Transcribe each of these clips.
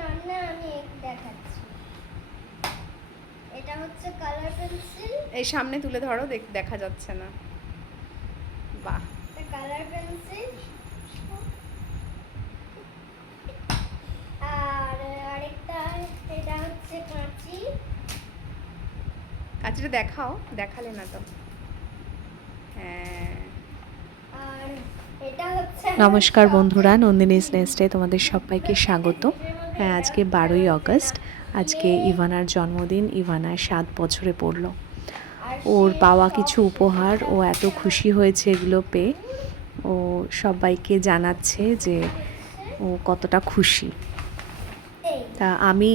রান্না আমি দেখাচ্ছি। এটা হচ্ছে কালার পেন্সিল। এই সামনে তুলে ধরো, দেখা যাচ্ছে না। বাহ, এটা কালার পেন্সিল। আর আরেকটা এটা হচ্ছে কাঁচি। কাঁচিটা দেখাও, দেখালে না তো। হ্যাঁ। আর এটা হচ্ছে নমস্কার বন্ধুরা, নন্দিনীস নেস্টে তোমাদের সবাইকে স্বাগত। হ্যাঁ, আজকে 12ই অগস্ট। আজকে ইভানার জন্মদিন। ইভানা 7 বছরে পড়ল। ওর পাওয়া কিছু উপহার, ও এত খুশি হয়েছে এগুলো পেয়ে। ও সবাইকে জানাচ্ছে যে ও কতটা খুশি। তা আমি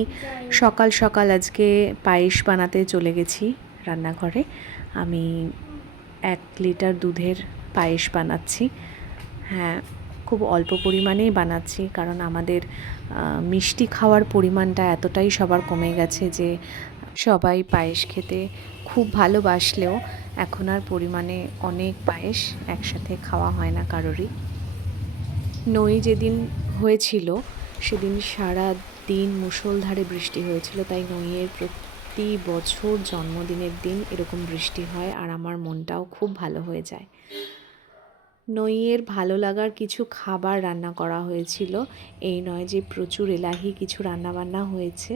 সকাল সকাল আজকে পায়েস বানাতে চলে গেছি রান্নাঘরে। আমি 1 লিটার দুধের পায়েস বানাচ্ছি। হ্যাঁ, খুব অল্প পরিমাণেই বানাচ্ছি, কারণ আমাদের মিষ্টি খাওয়ার পরিমাণটা এতটাই সবার কমে গেছে যে সবাই পায়েস খেতে খুব ভালোবাসলেও এখন আর পরিমাণে অনেক পায়েস একসাথে খাওয়া হয় না কারোরই। নই যেদিন হয়েছিল সেদিন সারা দিন মুষলধারে বৃষ্টি হয়েছিল, তাই নইয়ের প্রতি বছর জন্মদিনের দিন এরকম বৃষ্টি হয় আর আমার মনটাও খুব ভালো হয়ে যায়। নইয়ের ভালো লাগার কিছু খাবার রান্না করা হয়েছিল, এই নয় যে প্রচুর এলাহি কিছু রান্নাবান্না হয়েছে,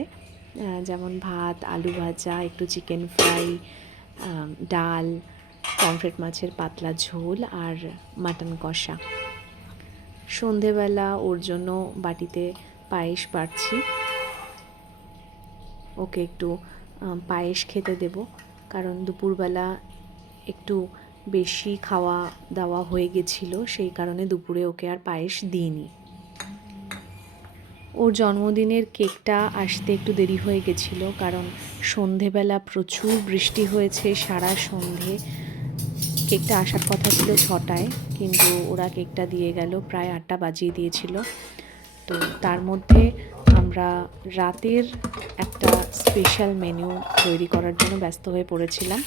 যেমন ভাত, আলু ভাজা, একটু চিকেন ফ্রাই, ডাল, পমফ্রেট মাছের পাতলা ঝোল আর মাটন কষা। সন্ধেবেলা ওর জন্য বাটিতে পায়েস বাড়ছি, ওকে একটু পায়েস খেতে দেব, কারণ দুপুরবেলা একটু বেশি খাওয়া দাওয়া হয়ে গেছিল, সেই কারণে দুপুরে ওকে আর পায়েস দিইনি। ওর জন্মদিনের কেকটা আসতে একটু দেরি হয়ে গেছিলো, কারণ সন্ধেবেলা প্রচুর বৃষ্টি হয়েছে সারা সন্ধে। কেকটা আসার কথা ছিল 6টায়, কিন্তু ওরা কেকটা দিয়ে গেল প্রায় 8টা বাজিয়ে দিয়েছিল। তো তার মধ্যে আমরা রাতের একটা স্পেশাল মেনু তৈরি করার জন্য ব্যস্ত হয়ে পড়েছিলাম।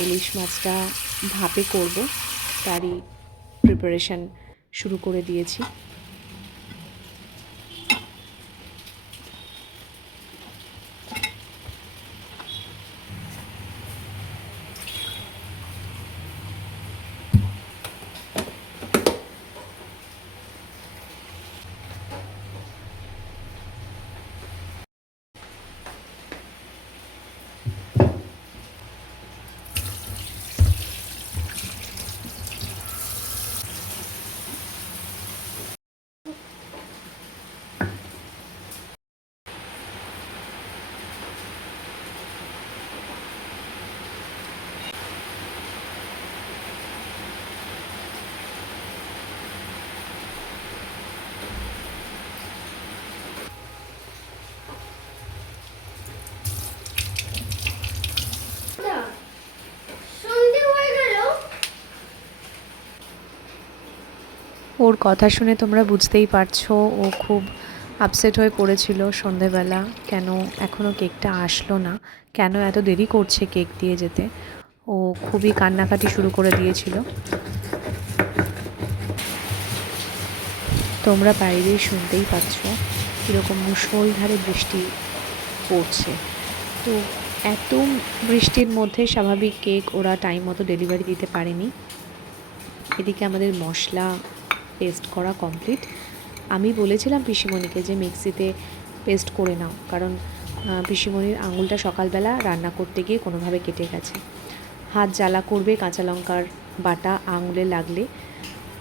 ইলিশ মাছটা ভাপে করব, তারই প্রিপারেশন শুরু করে দিয়েছি। ওর কথা শুনে তোমরা বুঝতেই পারছো ও খুব আপসেট হয়ে পড়েছিল সন্ধেবেলা, কেন এখনও কেকটা আসলো না, কেন এত দেরি করছে কেক দিয়ে যেতে। ও খুবই কান্নাকাটি শুরু করে দিয়েছিল। তোমরা বাইরেই শুনতেই পাচ্ছ কীরকম মুষলধারে বৃষ্টি পড়ছে। তো এত বৃষ্টির মধ্যে স্বাভাবিক কেক ওরা টাইম মতো ডেলিভারি দিতে পারেনি। এদিকে আমাদের মশলা পেস্ট করা কমপ্লিট। আমি বলেছিলাম পিসিমণিকে যে মিক্সিতে পেস্ট করে নাও, কারণ পিসিমণির আঙুলটা সকালবেলা রান্না করতে গিয়ে কোনোভাবে কেটে গেছে। হাত জ্বালা করবে কাঁচা লঙ্কার বাটা আঙুলে লাগলে,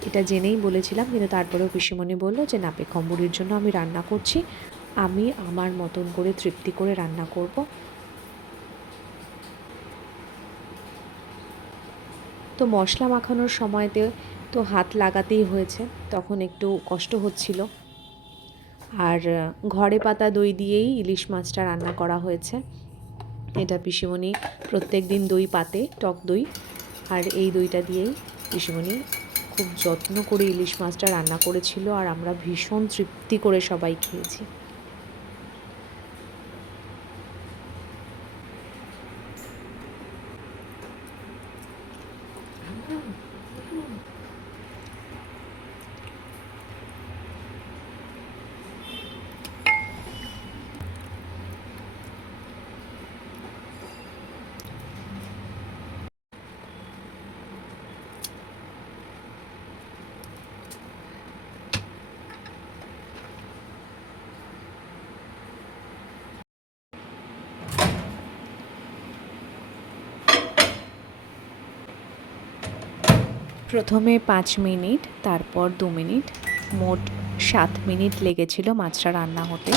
এটা জেনেই বলেছিলাম, কিন্তু তারপরেও পিসিমণি বলল যে না, পেখমবুড়ির জন্য আমি রান্না করছি, আমি আমার মতন করে তৃপ্তি করে রান্না করব। তো মশলা মাখানোর সময়তে তো হাত লাগাতেই হয়েছে, তখন একটু কষ্ট হচ্ছিল। আর ঘরে পাতা দই দিয়েই ইলিশ মাছটা রান্না করা হয়েছে। এটা পিসিমণি প্রত্যেক দিন দই পাতে, টক দই, আর এই দইটা দিয়েই পিসিমণি খুব যত্ন করে ইলিশ মাছটা রান্না করেছিল, আর আমরা ভীষণ তৃপ্তি করে সবাই খেয়েছি। প্রথমে 5 মিনিট, তারপর 2 মিনিট, মোট 7 মিনিট লেগেছিল মাছটা রান্না হতে।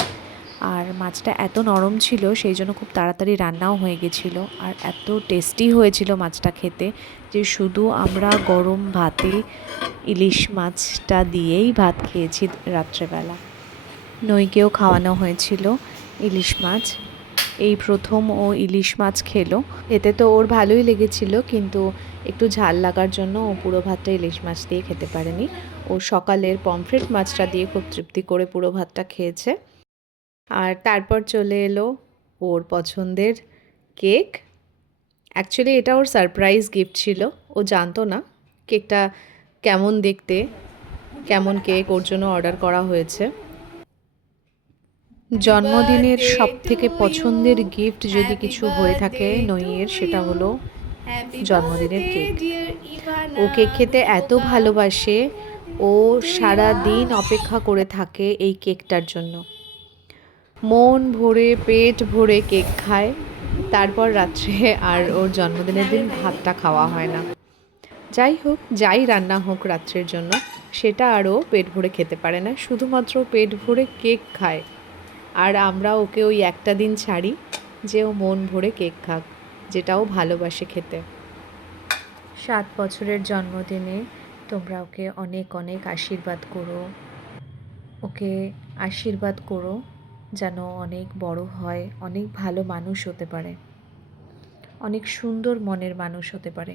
আর মাছটা এত নরম ছিল সেই জন্য খুব তাড়াতাড়ি রান্নাও হয়ে গেছিলো। আর এত টেস্টি হয়েছিল মাছটা খেতে যে শুধু আমরা গরম ভাতে ইলিশ মাছটা দিয়েই ভাত খেয়েছি রাত্রেবেলা। নইকেও খাওয়ানো হয়েছিল ইলিশ মাছ। এই প্রথম ও ইলিশ মাছ খেলো। এতে তো ওর ভালোই লেগেছিল, কিন্তু একটু ঝাল লাগার জন্য ও পুরো ভাতটা ইলিশ মাছ দিয়ে খেতে পারেনি। ও সকালের পমফ্রেট মাছটা দিয়ে খুব তৃপ্তি করে পুরো ভাতটা খেয়েছে। আর তারপর চলে এলো ওর পছন্দের কেক। অ্যাকচুয়ালি এটা ওর সারপ্রাইজ গিফট ছিল। ও জানতো না কেকটা কেমন দেখতে, কেমন কেক ওর জন্য অর্ডার করা হয়েছে। জন্মদিনের সবথেকে পছন্দের গিফট যদি কিছু হয়ে থাকে নইয়ের, সেটা হলো জন্মদিনের কেক। ও কেক খেতে এত ভালোবাসে, ও সারা দিন অপেক্ষা করে থাকে এই কেকটার জন্য। মন ভরে পেট ভরে কেক খায়, তারপর রাত্রে আর ওর জন্মদিনের দিন ভাতটা খাওয়া হয় না। যাই হোক, যাই রান্না হোক রাত্রের জন্য, সেটা আরও পেট ভরে খেতে পারে না, শুধুমাত্র পেট ভরে কেক খায়। আর আমরা ওকে ওই একটা দিন ছাড়ি যে ও মন ভরে কেক খাক, যেটাও ভালোবাসে খেতে। 7 বছরের জন্মদিনে তোমরা ওকে অনেক অনেক আশীর্বাদ করো, ওকে আশীর্বাদ করো যেন অনেক বড় হয়, অনেক ভালো মানুষ হতে পারে, অনেক সুন্দর মনের মানুষ হতে পারে।